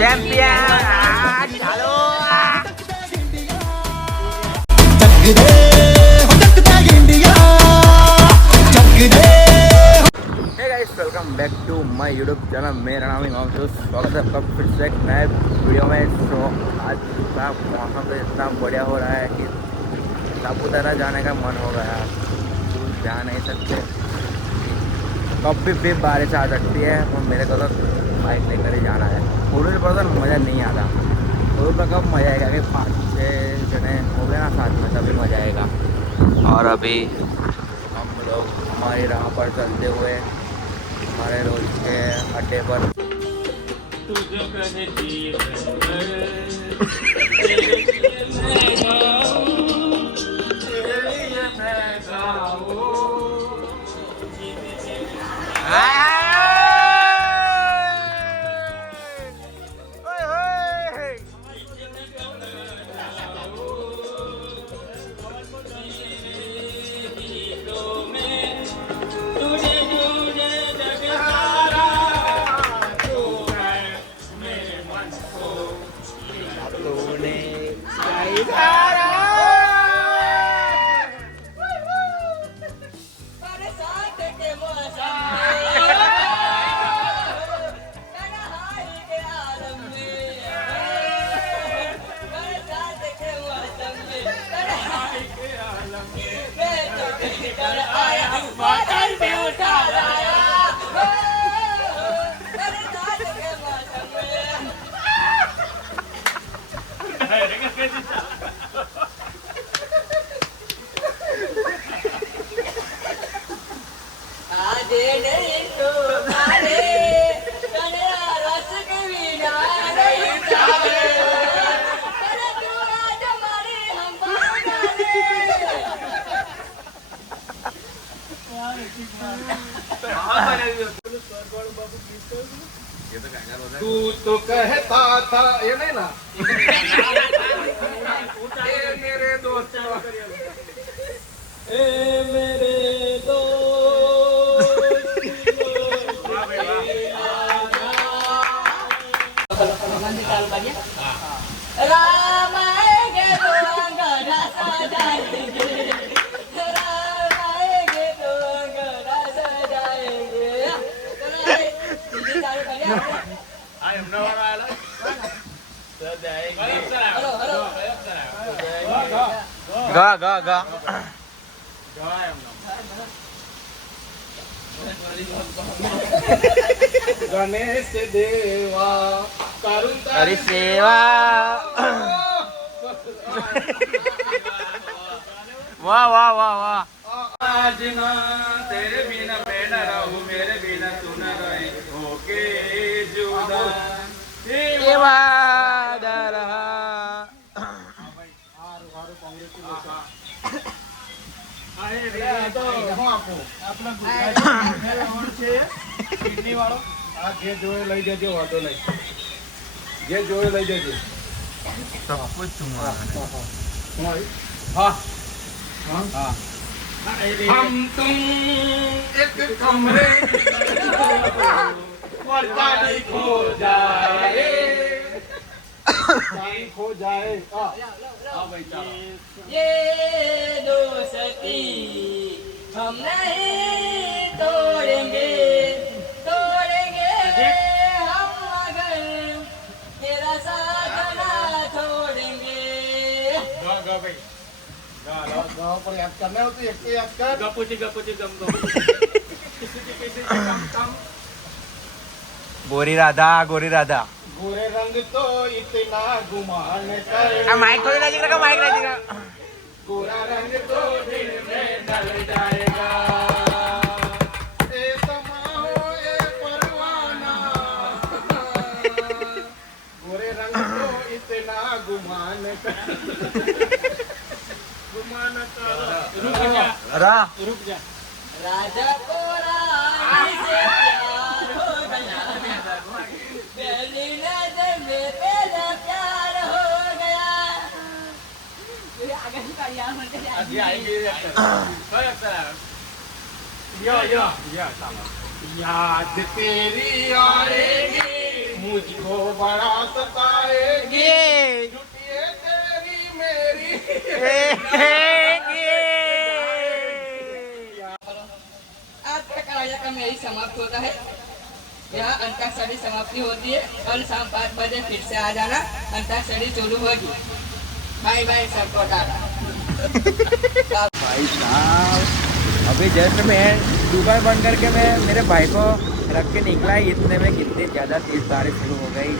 Champion चलो welcome back to my YouTube channel. मेरा नाम इमाम है। स्वागत है आपका फिर से एक नए वीडियो में। तो आज का मौसम तो इतना बढ़िया हो रहा है कि सापुतारा जाने का मन हो गया। दूर जा नहीं सकते, कभी भी बारिश आ सकती है। और मेरे को तो बाइक लेकर ही जाना है। फोटो पर तो मज़ा नहीं आता। फोटो पर कब मज़ा आएगा कि 5-6 जने हो गए ना साथ में, तभी मज़ा आएगा। और अभी हम लोग हमारी राह पर चलते हुए हमारे रोज के अड्डे पर तू तो कहता था ये नहीं ना ए मेरे दोस्त राम आएंगे तो अंगना सजाएंगे, राम आएंगे तो अंगना सजाएंगे। गा गा गा गणेश देवा करुण हरि सेवा वाह वाह वाह वाह। आज ना तेरे बिना मैं न रहूं, मेरे बिना तू न रहे, होके जुदा सेवा रहा જે જોયે લઈ જજો, વાંધો નહીં, જે જોયે લઈ જજો, सब कुछ तुम्हारा। हाँ हाँ हम तुम एक कमरे और पानी खो जाए, पानी खो जाए। ये दोस्ती हम नहीं तोड़ेंगे, तोड़ेंगे हम मगर तेरा साथ ना छोड़ेंगे। गाँव पर याद करना हो तो एक को याद कर। गपुची गम किसी कम गोरी राधा गोरी राधा। गोरे रंग तो इतना गुमान कर, माइक थोड़ी नजीक रखा, माइक नजीक रखा। गोरा रंग तो दिल में डल जाएगा, ए समाओ ए परवाना, गोरे रंग तो इतना गुमान कर, गुमान कर। रुक जा राजा को रानी से प्यार हो गया, पहली नजर में पहला प्यार हो गया। याद तेरी आएगी मुझको बड़ा सताएगी ये छुट्टियां तेरी मेरी आज का कार्यक्रम यही समाप्त होता है। यहाँ अंताक्षरी समाप्ति होती है। कल शाम 5 बजे फिर से आ जाना, अंताक्षरी शुरू होगी। बाय बाय सबको टाटा। भाई साहब अभी जस्ट मैं दुकान बंद करके मैं मेरे भाई को रख के निकला है, इतने में कितनी ज़्यादा तेज बारिश शुरू हो गई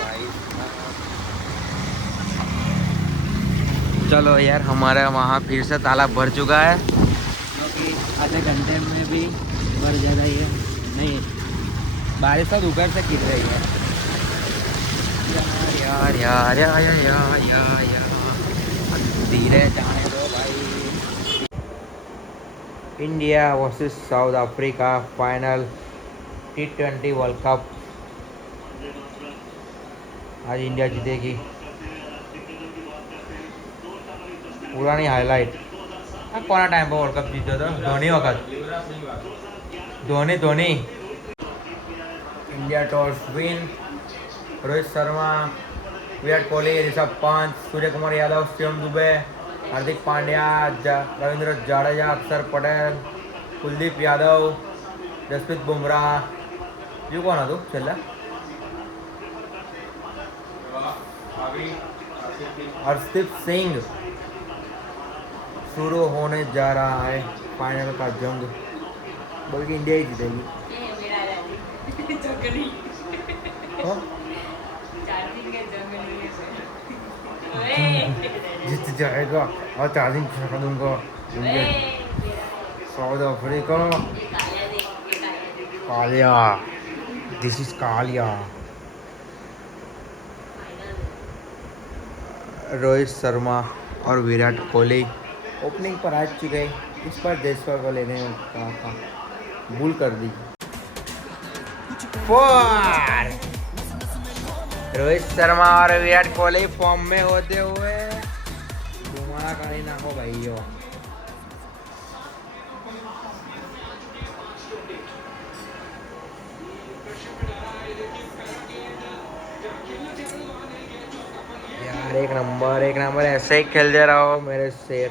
भाई साहब। चलो यार हमारा वहाँ फिर से तालाब भर चुका है, क्योंकि आधे घंटे में भी भर जाएगा ये। नहीं बारिश तो ऊपर से गिर रही है यार यार यार यार यार यार यार धीरे जाने दो भाई। India versus south Africa final T20 world cup. आज इंडिया जीतेगी। पुरानी हाईलाइट कोना टाइम पर वर्ल्ड कप जीतो तो धोनी वक्त Dhoni India toss win. Rohit Sharma, Virat Kohli, Rishabh Pant, Surya Kumar Yadav, Shivam Dube, Hardik Pandya, Ravindra Jadeja, Axar Patel, Kuldeep Yadav, Jasprit Bumrah. यू कौन है तू चल हर्षदीप सिंह। शुरू होने जा रहा है फाइनल का जंग, बल्कि इंडिया ही जीतेगी। हाँ? जीत जाएगा और चार्जिंग कर दूंगा। South Africa Kaliya, this is Kaliya. Rohit Sharma और विराट कोहली ओपनिंग पर आ चुके हैं। इस पर जयस्वाल को लेने का था, भूल कर दी। फोर रोहित शर्मा और विराट कोहली फॉर्म में होते हुए तुम्हारा कहीं ना हो भाई हो। यार एक नंबर ऐसे ही खेलते रहो मेरे शेर।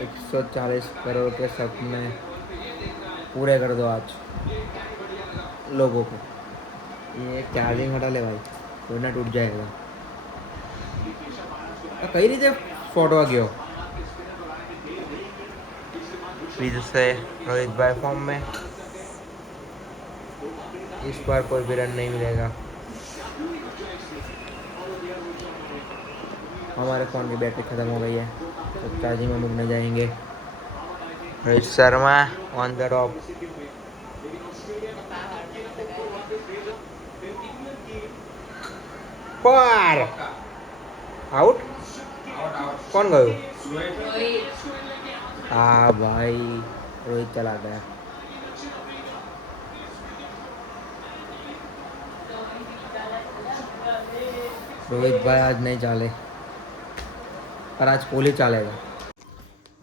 140 करोड़ के सपने पूरे कर दो आज लोगों को। ये चार्जिंग हटा ले भाई, वरना टूट जाएगा। कहीं नहीं थे फोटो आ गया। फिर से रोहित भाई फॉर्म में, इस बार कोई भी रन नहीं मिलेगा। हमारे फ़ोन की बैटरी ख़त्म हो गई है तो चार्जिंग में मुड़ने जाएंगे। Rohit Sharma on the top. पर आउट कौन गयो? हाँ भाई रोहित चला गया। रोहित भाई आज नहीं चाले, पर आज कोहली चालेगा।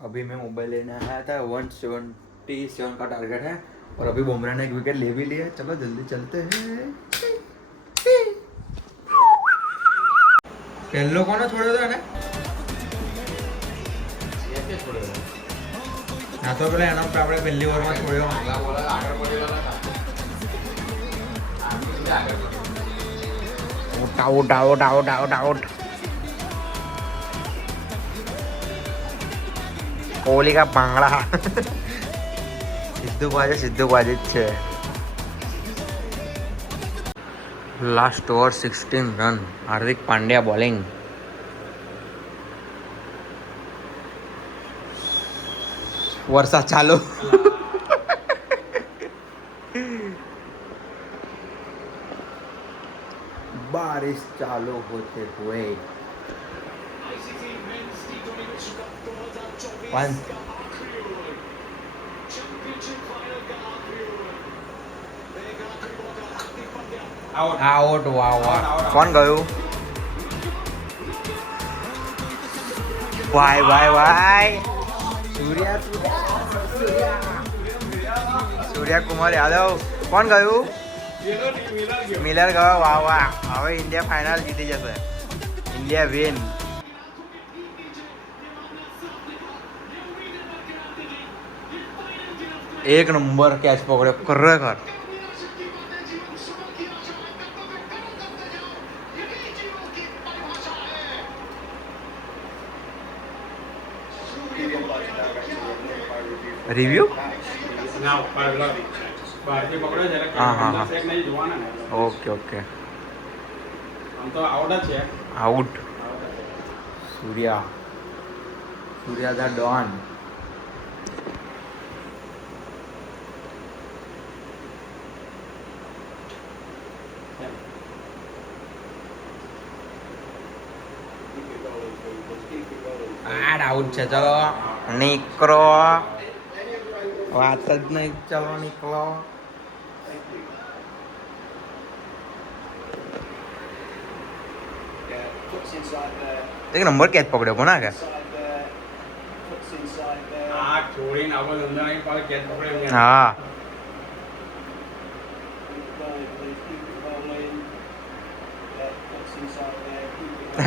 अभी मैं मोबाइल लेने आया था। 177 का टारगेट है और अभी बुमराह ने एक विकेट ले भी लिया। चलो जल्दी चलते हैं। येलो को ना छोड़ दो ना, ના તો પેલા એના ઉપર આપણે પહેલી ઓવરમાં છોડ્યો out out out out out out. Kohli का પાંગડા સિદ્ધુ બાજે જ છે। Last over 16 run. Hardik Pandya bowling. वर्षा चालू। बारिश चालू होते हुए आउट। वाह कौन गयो? वाई वाई वाई सूर्या कुमार यादव कौन गयो? મિલર ગયો વાહ વાહ હવે ઇન્ડિયા ફાઇનલ જીતી જશે ઇન્ડિયા વિન એક નંબર કેચ પકડ્યો ખરેખર રિવ્યુ ના બહારથી પકડ્યો છે હા, હા, હા. સેક નહીં જોવાના ને ઓકે ઓકે આમ તો આઉટ જ છે out Surya the Don out છે ચલો નીકળો વાત જ નહીં ચલો નીકળો એક નંબર કેચ પકડ્યો કોના કે આ છોડીને આપણે અંદર આવી પાછો કેચ પકડ્યો હા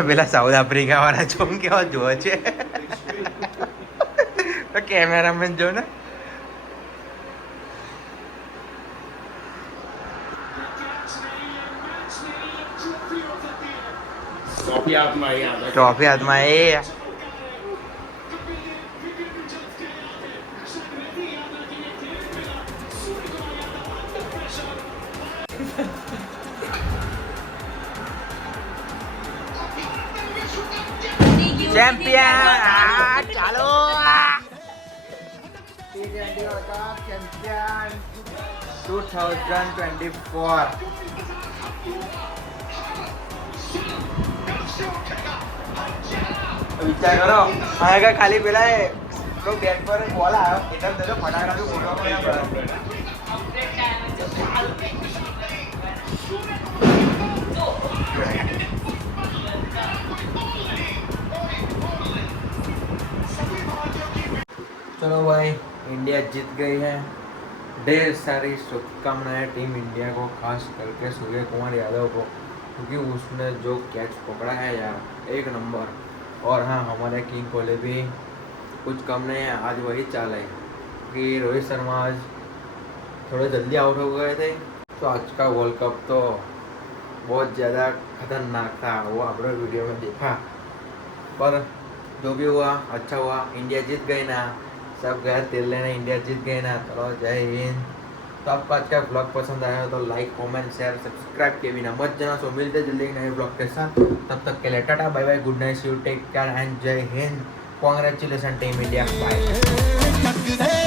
પેલા સાઉથ આફ્રિકા વાળા જોમ કેવા જોવે છે તો કેમેરામેન જો ને ટ્રોફી હાથમાં આવી આપણે ટ્રોફી હાથમાં એ ચેમ્પિયન ચાલો T20 World Cup champion 2024 વિચાર કરો હા ખાલી પેલા તો બેટ પર બોલ આવ્યો એટલે તો ફટાકડા ફોટો चलो भाई इंडिया जीत गई है ढेर सारी शुभकामनाएं टीम इंडिया को खास करके सूर्य कुमार यादव को क्योंकि उसने जो कैच पकड़ा है यार एक नंबर और हाँ हमारे किंग कोहली भी कुछ कम नहीं है आज वही चाल है कि रोहित शर्मा आज थोड़े जल्दी आउट हो गए थे तो आज का वर्ल्ड कप तो बहुत ज़्यादा खतरनाक था वो आपने वीडियो में देखा पर जो भी हुआ अच्छा हुआ इंडिया जीत गई ना सब गए तेल लेने इंडिया जीत गई ना चलो जय हिंद तो आपको आज का ब्लॉग पसंद आया हो तो लाइक कमेंट शेयर सब्सक्राइब के बिना मत जाना सो मिलते जल्दी नए ब्लॉग के साथ तब तक के लिए tata bye bye good night you take care and जय Hind congratulation team India bye